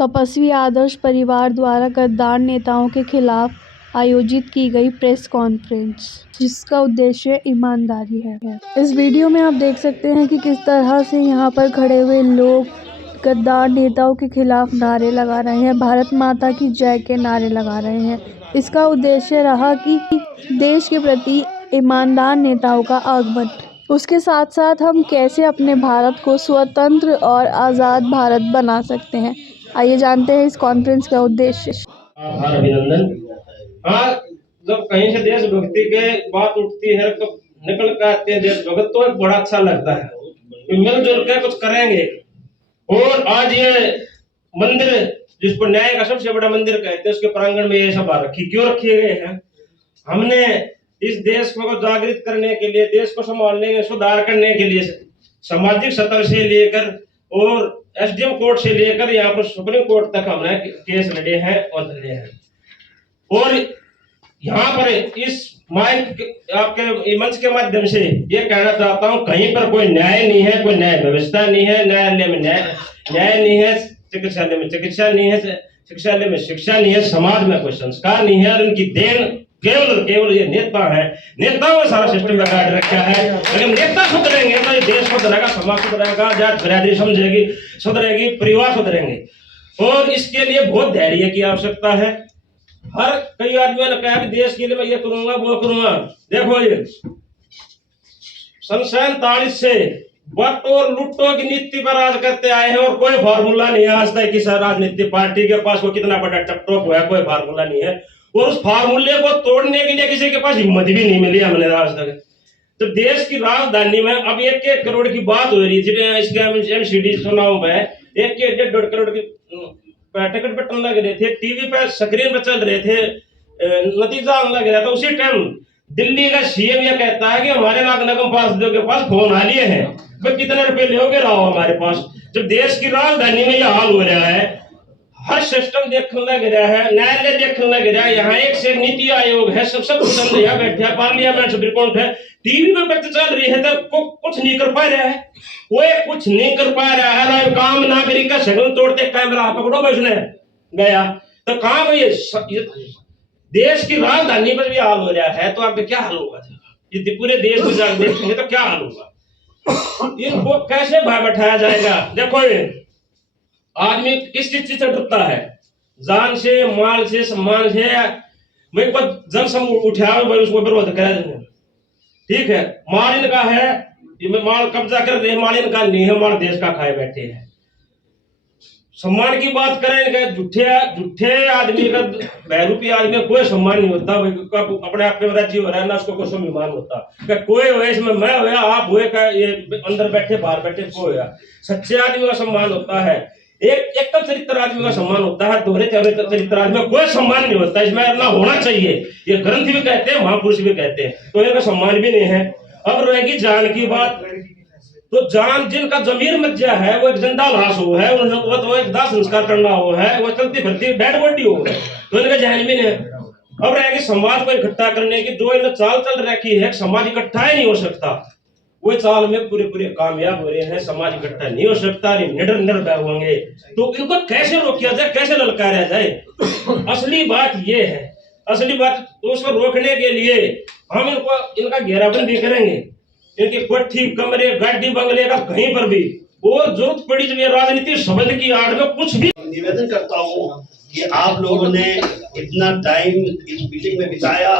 तपस्वी आदर्श परिवार द्वारा गद्दार नेताओं के खिलाफ आयोजित की गई प्रेस कॉन्फ्रेंस, जिसका उद्देश्य ईमानदारी है। इस वीडियो में आप देख सकते हैं कि किस तरह से यहाँ पर खड़े हुए लोग गद्दार नेताओं के खिलाफ नारे लगा रहे हैं, भारत माता की जय के नारे लगा रहे हैं। इसका उद्देश्य रहा कि देश के प्रति ईमानदार नेताओं का आगमन। उसके साथ साथ हम कैसे अपने भारत को स्वतंत्र और आज़ाद भारत बना सकते हैं। आइए जानते हैं इस कॉन्फ्रेंस का उद्देश्य। आभार, अभिनंदन। हाँ, जब कहीं से देशभक्ति के बात उठती है तो निकल कर आते हैं देशभक्त, तो बड़ा अच्छा लगता है। मिलजुल के कुछ करेंगे। और आज ये मंदिर, जिसको न्याय का सबसे बड़ा मंदिर कहते हैं, उसके प्रांगण में ये सभा क्यों रखे गए हैं? हमने इस देश को जागृत करने के लिए, देश को संभालने में सुधार करने के लिए सामाजिक स्तर से लेकर और एसडीएम कोर्ट से लेकर यहाँ पर सुप्रीम कोर्ट तक हमने केस लड़े हैं और लड़े हैं। और यहाँ पर इस माइक आपके मंच के माध्यम से ये कहना चाहता हूँ, कहीं पर कोई न्याय नहीं है, कोई न्याय व्यवस्था नहीं है, न्यायालय में न्याय नहीं है, चिकित्सालय में चिकित्सा नहीं है, शिक्षालय में शिक्षा नहीं है, समाज में कोई संस्कार नहीं है। और इनकी देन केवल ये नेता है, नेताओं ने सारा सिस्टम बिगाड़ रखा है। लेकिन नेता सुधरेंगे तो ये देश सुधरेगा, समाज सुधरेगा, जात बिरादरी समझेगी, सुधरेगी, परिवार सुधरेंगे। और इसके लिए बहुत धैर्य की आवश्यकता है। हर कई आदमियों ने कहा कि देश के लिए मैं ये करूंगा वो करूंगा। देखो, ये सन 47 से बटो और लुट्टो की नीति पर राज करते आए हैं और कोई फार्मूला नहीं है आज तक किसी राजनीतिक पार्टी के पास वो कितना बड़ा टपटॉप हुआ है, कोई फार्मूला नहीं है। और उस फार्मूले को तोड़ने के लिए किसी के पास हिम्मत भी नहीं मिली हमने आज तक। तो देश की राजधानी में अब 1-1 करोड़ की बात हो रही थी, इसके एमसीडी चुनाव में 1-1.5 करोड़ की टिकट बटन लग रहे थे, टीवी पे स्क्रीन पर चल रहे थे, नतीजा लग रहा था। उसी टाइम दिल्ली का सीएम यह कहता है कि हमारे नागरिकों के पास फोन आ लिए हैं, भाई कितने रुपए लोगे रहो हमारे पास। जब देश की राजधानी में यह हाल हो रहा है, हर सिस्टम देखने लग रहा है, न्यायालय देखने लग रहा है, यहाँ एक से नीति आयोग है, सब कुछ यहाँ बैठे हैं, पार्लियामेंट सुप्रीम कोर्ट है, टीवी में बात चल रही है, तो कुछ नहीं कर पा रहा है, कोई कुछ नहीं कर पा रहा है। ना काम नागरिक का शगुन तोड़ते कैमरा पकड़ो बचने गया तो काम ये देश की राजधानी पर भी हाल हो रहा है, तो आपका क्या हाल होगा? यदि पूरे देश में जाकर देखेंगे तो क्या हाल होगा? इनको कैसे भाई बैठाया जाएगा? देखो, आदमी किस चीज से डरता है? जान से, माल से, सम्मान से। मेरे को जनसमूह उठा उसको विरोध कर, ठीक है, माल इनका है, ये माल कब्जा कर रहे, माल इनका नहीं है, माल देश का खाए बैठे हैं। सम्मान की बात करें, झूठे आदमी का, बहरूपी आदमी का कोई सम्मान नहीं होता। अपने आप में राज्य हो रहा है ना, उसको कोई सम्मान होता। कोई हो इसमें मैं हो या आप हुए का, ये अंदर बैठे बाहर बैठे कोई हो, सच्चे आदमी का सम्मान होता है। एक चरित्र आदमी का सम्मान होता है, दोहरे चरित्र आदमी का कोई सम्मान नहीं होता। इसमें ना होना चाहिए, ये ग्रंथ भी कहते हैं, महापुरुष भी कहते हैं, तो इनका सम्मान भी नहीं है। अब रहेगी जान की बात, तो जान जिनका जमीर मच गया है, वो एक जिंदा लाश हो है, वो तो एक दाह संस्कार करना हो है, वो चलती फिरती डेड बॉडी हो है, तो इनका जहन भी नहीं। अब रहेगी समाज को इकट्ठा करने की, जो इन्हें चाल चल रखी है, समाज इकट्ठा ही नहीं हो सकता। वो चाल में पूरे कामयाब हो रहे हैं, समाज इकट्ठा नहीं हो सकता, निडर होंगे। तो इनको कैसे रोका जाए, कैसे ललकारा जाए? असली बात ये है, असली बात तो उसको रोकने के लिए हम इनका घेराबंदी करेंगे, इनकी कोठी कमरे गाड़ी बंगले का कहीं पर भी, और जरूरत पड़ी जब ये राजनीति शब्द की आड़ में कुछ भी। निवेदन करता हूँ कि आप लोगों ने इतना टाइम इस मीटिंग में बिताया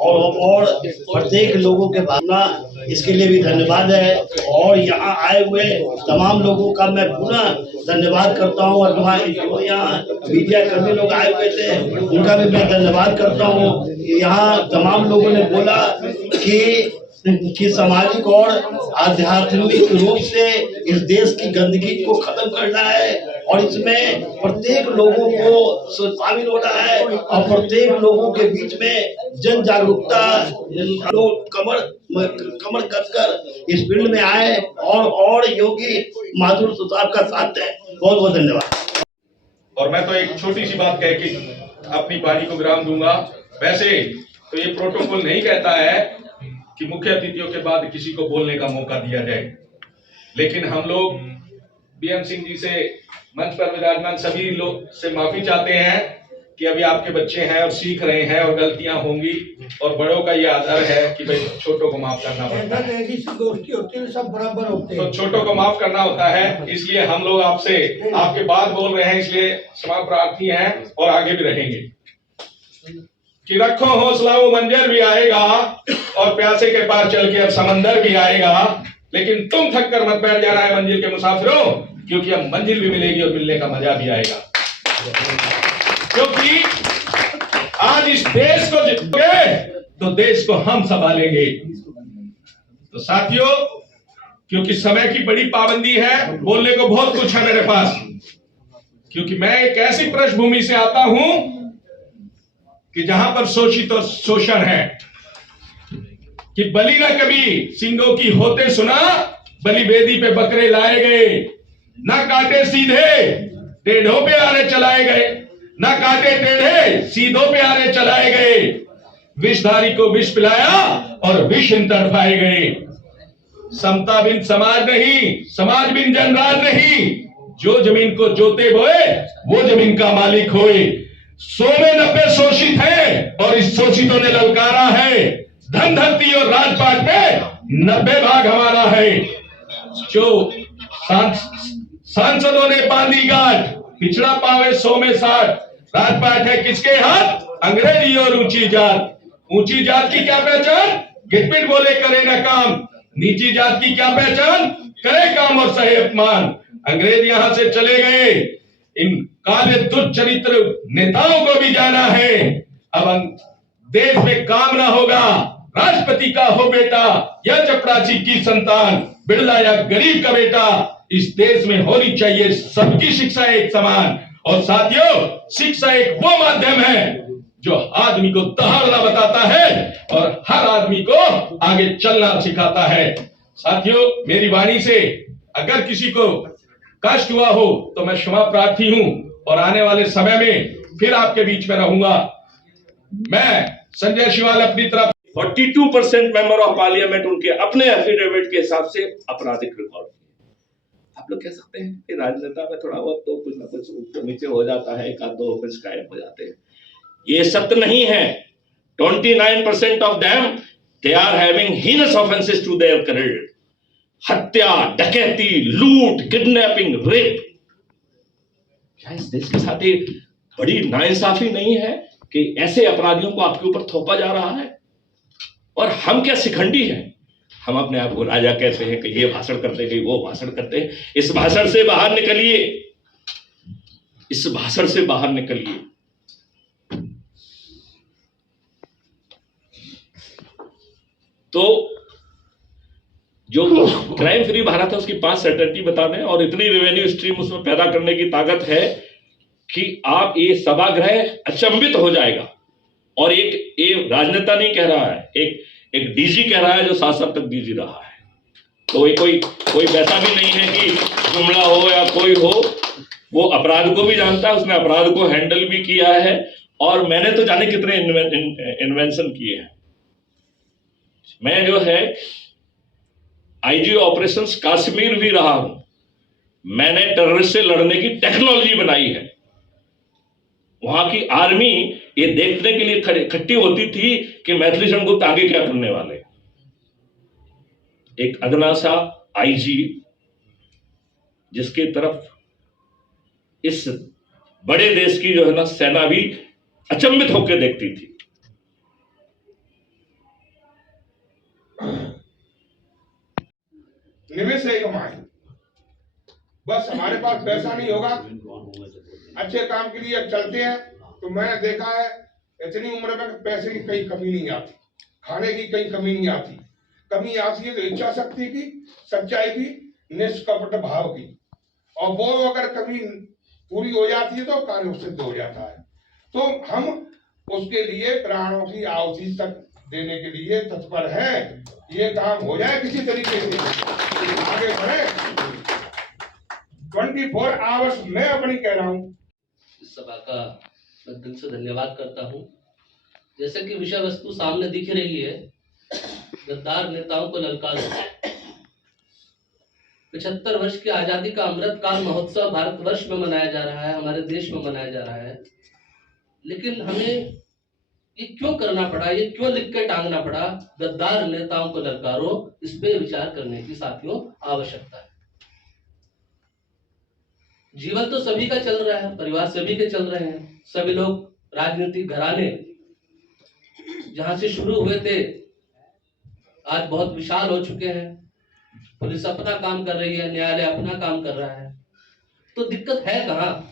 और प्रत्येक लोगों के भावना, इसके लिए भी धन्यवाद है। और यहाँ आए हुए तमाम लोगों का मैं पूरा धन्यवाद करता हूँ। और यहाँ मीडिया कर्मी लोग आए हुए थे, उनका भी मैं धन्यवाद करता हूँ। यहाँ तमाम लोगों ने बोला कि सामाजिक और आध्यात्मिक रूप से इस देश की गंदगी को खत्म करना है, और इसमें प्रत्येक लोगों को शामिल होना है, और प्रत्येक लोगों के बीच में जन जागरूकता, लोग कमर कसकर इस फील्ड में आए और योगी माधुर साहब का साथ है। बहुत बहुत धन्यवाद। और मैं तो एक छोटी सी बात कह के अपनी वाणी को विराम दूंगा। वैसे तो ये प्रोटोकॉल नहीं कहता है कि मुख्य अतिथियों के बाद किसी को बोलने का मौका दिया जाए, लेकिन हम लोग बीएम सिंह जी से, मंच पर विराजमान सभी लोग से माफी चाहते हैं कि अभी आपके बच्चे हैं और सीख रहे हैं और गलतियां होंगी, और बड़ों का ये आदर है कि भाई छोटों को माफ करना पड़ता है। दोस्ती होती है, सब बराबर होते तो छोटों को माफ करना होता है, इसलिए हम लोग आपसे आपके बात बोल रहे हैं, इसलिए क्षमा प्रार्थी हैं और आगे भी रहेंगे। कि रखो हौसला, वो मंजर भी आएगा और प्यासे के पार चल के अब समंदर भी आएगा, लेकिन तुम थक कर मत बैठ जाना है मंजिल के मुसाफिरों, क्योंकि अब मंजिल भी मिलेगी और मिलने का मजा भी आएगा। क्योंकि आज इस देश को जीतोगे तो देश को हम संभालेंगे। तो साथियों, क्योंकि समय की बड़ी पाबंदी है, बोलने को बहुत कुछ है मेरे पास, क्योंकि मैं एक ऐसी पृष्ठभूमि से आता हूं कि जहां पर शोषित और शोषण है, कि बलि न कभी सिंगों की होते सुना, बलि वेदी पे बकरे लाए गए, न काटे सीधे टेढ़ों पे आरे चलाए गए, न काटे टेढ़े सीधों पे आरे चलाए गए, विषधारी को विष पिलाया और विष तड़पाए गए। समता बिन समाज नहीं, समाज बिन जनराज नहीं, जो जमीन को जोते बोए वो जमीन का मालिक होए। 100 में 90 शोषित हैं और इस शोषितों ने ललकारा है, धन धरती और राजपाट में 90 भाग हमारा है। जो सांसदों ने बांधी गांठ, पिछड़ा पावे 100 में 60, राजपाट है किसके हाथ, अंग्रेजी और ऊंची जात। ऊंची जात की क्या पहचान, गिटपिट बोले करे न काम, नीची जात की क्या पहचान, करे काम और सहे अपमान। अंग्रेज यहां से चले गए, इन काले दुष्चरित्र नेताओं को भी जाना है। अब देश में काम ना होगा, राष्ट्रपति का हो बेटा या चपरासी की संतान, बिरला या गरीब का बेटा, इस देश में होनी चाहिए सबकी शिक्षा एक समान। और साथियों, शिक्षा एक वो माध्यम है जो आदमी को दहाड़ना बताता है और हर आदमी को आगे चलना सिखाता है। साथियों, मेरी वाणी से अगर किसी को कष्ट हुआ हो तो मैं क्षमा प्रार्थी हूं और आने वाले समय में फिर आपके बीच में रहूंगा। मैं संजय शिवाल अपनी तरफ 42% मेंबर ऑफ पार्लियामेंट उनके अपने एफिडेविट के हिसाब से आपराधिक रिकॉर्ड। आप लोग कह सकते हैं कि राजनेता में थोड़ा बहुत तो कुछ ना कुछ ऊपर नीचे हो जाता है, एक आध दो ऑफेंस कायम हो जाते हैं। ये सत्य नहीं है। 29% of them they are having heinous offences to their credit. हत्या, डकैती, लूट, किडनैपिंग, रेप। क्या इस देश के साथ एक बड़ी नाइंसाफी नहीं है कि ऐसे अपराधियों को आपके ऊपर थोपा जा रहा है? और हम क्या शिखंडी हैं? हम अपने आप को राजा कहते हैं कि ये भाषण करते हैं, वो भाषण करते हैं। इस भाषण से बाहर निकलिए, इस भाषण से बाहर निकलिए। तो जो क्राइम फ्री भारत है उसकी 5 सर्टेनिटी बता दें, और इतनी रेवेन्यू स्ट्रीम उसमें पैदा करने की ताकत है कि आप ये सभागृह अचंभित हो जाएगा। और एक राजनेता नहीं कह रहा है, एक डीजी कह रहा है जो 7 साल तक डीजी रहा है। तो ये कोई वैसा भी नहीं है कि जुमला हो या कोई हो, वो अपराध को भी जानता है, उसने अपराध को हैंडल भी किया है। और मैंने तो जाने कितने इन्वेंशन किए हैं। मैं जो है आईजी ऑपरेशंस कश्मीर भी रहा हूं। मैंने टेररिस्ट से लड़ने की टेक्नोलॉजी बनाई है। वहां की आर्मी ये देखने के लिए इकट्ठी होती थी कि मैथिली शरण आगे क्या करने वाले। एक अदना सा आईजी जिसकी तरफ इस बड़े देश की जो है ना सेना भी अचंभित होकर देखती थी। निवेश है कमाई, बस हमारे पास पैसा नहीं होगा, अच्छे काम के लिए चलते हैं। तो मैंने देखा है इतनी उम्र में पैसे की कहीं कमी नहीं आती, खाने की कहीं कमी नहीं आती। कमी आती है तो इच्छा शक्ति की, सच्चाई की, निष्कपट भाव की। और वो अगर कमी पूरी हो जाती है तो कार्य सिद्ध हो जाता है। तो हम उसके लिए प्राणों की आहुति तक देने के लिए तत्पर है। ये काम हो जाए किसी तरीके से, आगे बढ़े। 24 आवर्स मैं अपनी कह रहा हूँ। इस सभा का मैं दिल से धन्यवाद करता हूँ। जैसे कि विषय वस्तु सामने दिख रही है, गद्दार नेताओं को ललकारो। 75 वर्ष की आजादी का अमृत काल महोत्सव भारतवर्ष में मनाया जा रहा है, हमारे देश में मनाया जा रहा है, लेकिन हमें ये क्यों करना पड़ा, ये क्यों लिख के टांगना पड़ा? गद्दार नेताओं को ललकारो, इस पे विचार करने की साथियों आवश्यकता है। जीवन तो सभी का चल रहा है, परिवार सभी के चल रहे हैं, सभी लोग राजनीतिक घराने जहां से शुरू हुए थे आज बहुत विशाल हो चुके हैं। पुलिस अपना काम कर रही है, न्यायालय अपना काम कर रहा है, तो दिक्कत है कहाँ?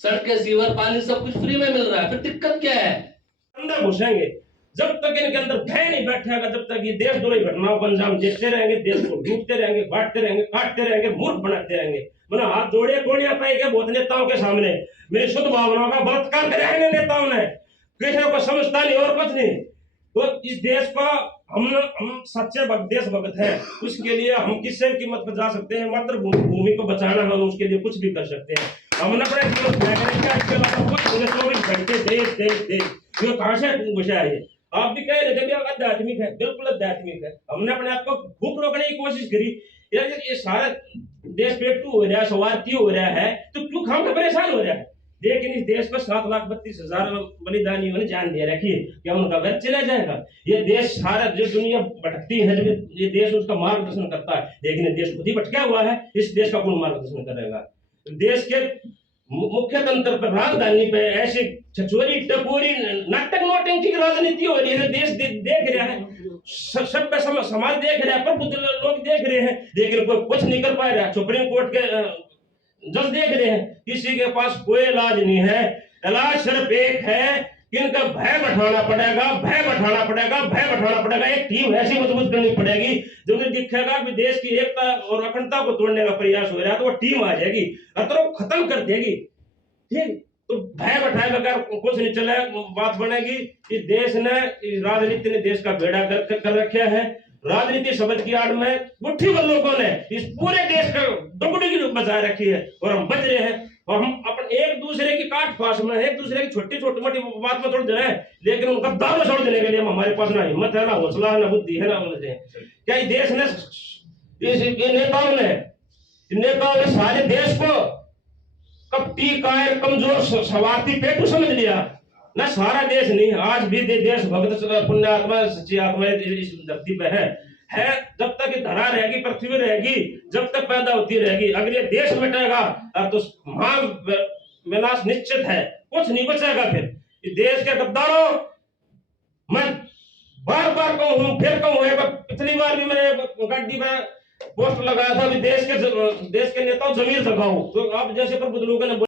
सड़कें, सीवर, पानी सब कुछ फ्री में मिल रहा है, फिर दिक्कत क्या है? अंदर घुसेंगे जब तक इनके अंदर भय नहीं बैठेगा, जब तक ये देशद्रोही घटनाओं को अंजाम देते रहेंगे, देश को लूटते रहेंगे, बांटते रहेंगे, काटते रहेंगे, मूर्ख बनाते रहेंगे। मैंने हाथ जोड़े कौन आता है बहुत नेताओं के सामने, मेरी शुद्ध भावनाओं का बलात्कार कराएंगे नेताओं ने, किसी को समझता नहीं और कुछ नहीं। तो इस देश को हम सच्चे देशभक्त हैं, उसके लिए हम किसी कीमत पर जा सकते हैं, मातृभूमि को बचाना हम उसके लिए कुछ भी कर सकते हैं। हमने अपने जीवन त्यागने का इसके अलावा कुछ 24 घंटे देश देश देश ये कहाँ से घुसा है? आप भी कह रहे थे कि आध्यात्मिक है, बिल्कुल आध्यात्मिक है। हमने अपने आप को भूख रोकने की कोशिश करी, यार ये सारा देश पेटू हो रहा है, स्वार्थी हो रहा है, तो क्यों हम परेशान हो रहा है? लेकिन इस देश को 7,32,000 बलिदानियों ने जान दे रखी है, क्या उनका घर चला जाएगा? ये देश सारा जो दुनिया भटकती है, जब ये देश उसका मार्गदर्शन करता है, लेकिन ये देश खुद ही भटका हुआ है, इस देश का कौन मार्गदर्शन करेगा? देश के मुख्य तंत्र पर, राजधानी पे ऐसे छछोरी टपोरी नाटक नोटंकी की राजनीति हो रही है। देश देख रहा है, सभ्य समाज देख रहा है, प्रबुद्ध लोग देख रहे हैं, लेकिन कोई कुछ नहीं कर पा रहा है। सुप्रीम कोर्ट के जज देख रहे हैं, किसी के पास कोई इलाज नहीं है। इलाज सिर्फ एक है कि इनका भय बैठाना पड़ेगा, भय बैठाना पड़ेगा, भय बैठाना पड़ेगा। एक टीम ऐसी मजबूत करनी पड़ेगी जो दिखेगा कि देश की एकता और अखंडता को तोड़ने का प्रयास हो रहा है, तो वो टीम आ जाएगी और तो खत्म कर देगी। ठीक, तो भय बैठाएगा, अगर कुछ नहीं चले बात बनेगी। इस देश ने, इस राजनीति ने देश का बेड़ा कर रखा है। राजनीति शब्द की आड़ में गुट्ठी वाले लोगों ने इस पूरे देश का दुगड़ी की बचा रखी है और हम बच रहे हैं। और हम अपने एक दूसरे की काट फास में, एक दूसरे की छोटी छोटी मोटी बात में थोड़ जाए, लेकिन उनका दाव छोड़ देने के लिए हमारे पास ना हिम्मत है, ना हौसला है, ना बुद्धि है, ना उनसे। क्या इस देश ने, नेताओं ने सारे देश को कपटी, कायर, कमजोर, स्वार्थी पेटू समझ लिया ना? सारा देश नहीं, आज भी देश भक्त पुण्यात्मा सच्ची आत्मा इस धरती पे है। जब तक ये धरा रहेगी, पृथ्वी रहेगी, जब तक पैदा होती रहेगी। अगर ये देश मिटेगा तो महान विनाश निश्चित है, कुछ नहीं बचेगा। फिर इस देश के गद्दारों, मैं बार बार कहूँ, फिर कहूँ, पिछली बार भी मैंने गड्डी में पोस्ट लगाया था, देश के नेताओं जमीर जगाओ। तो आप जैसे प्रबुद्ध लोगों ने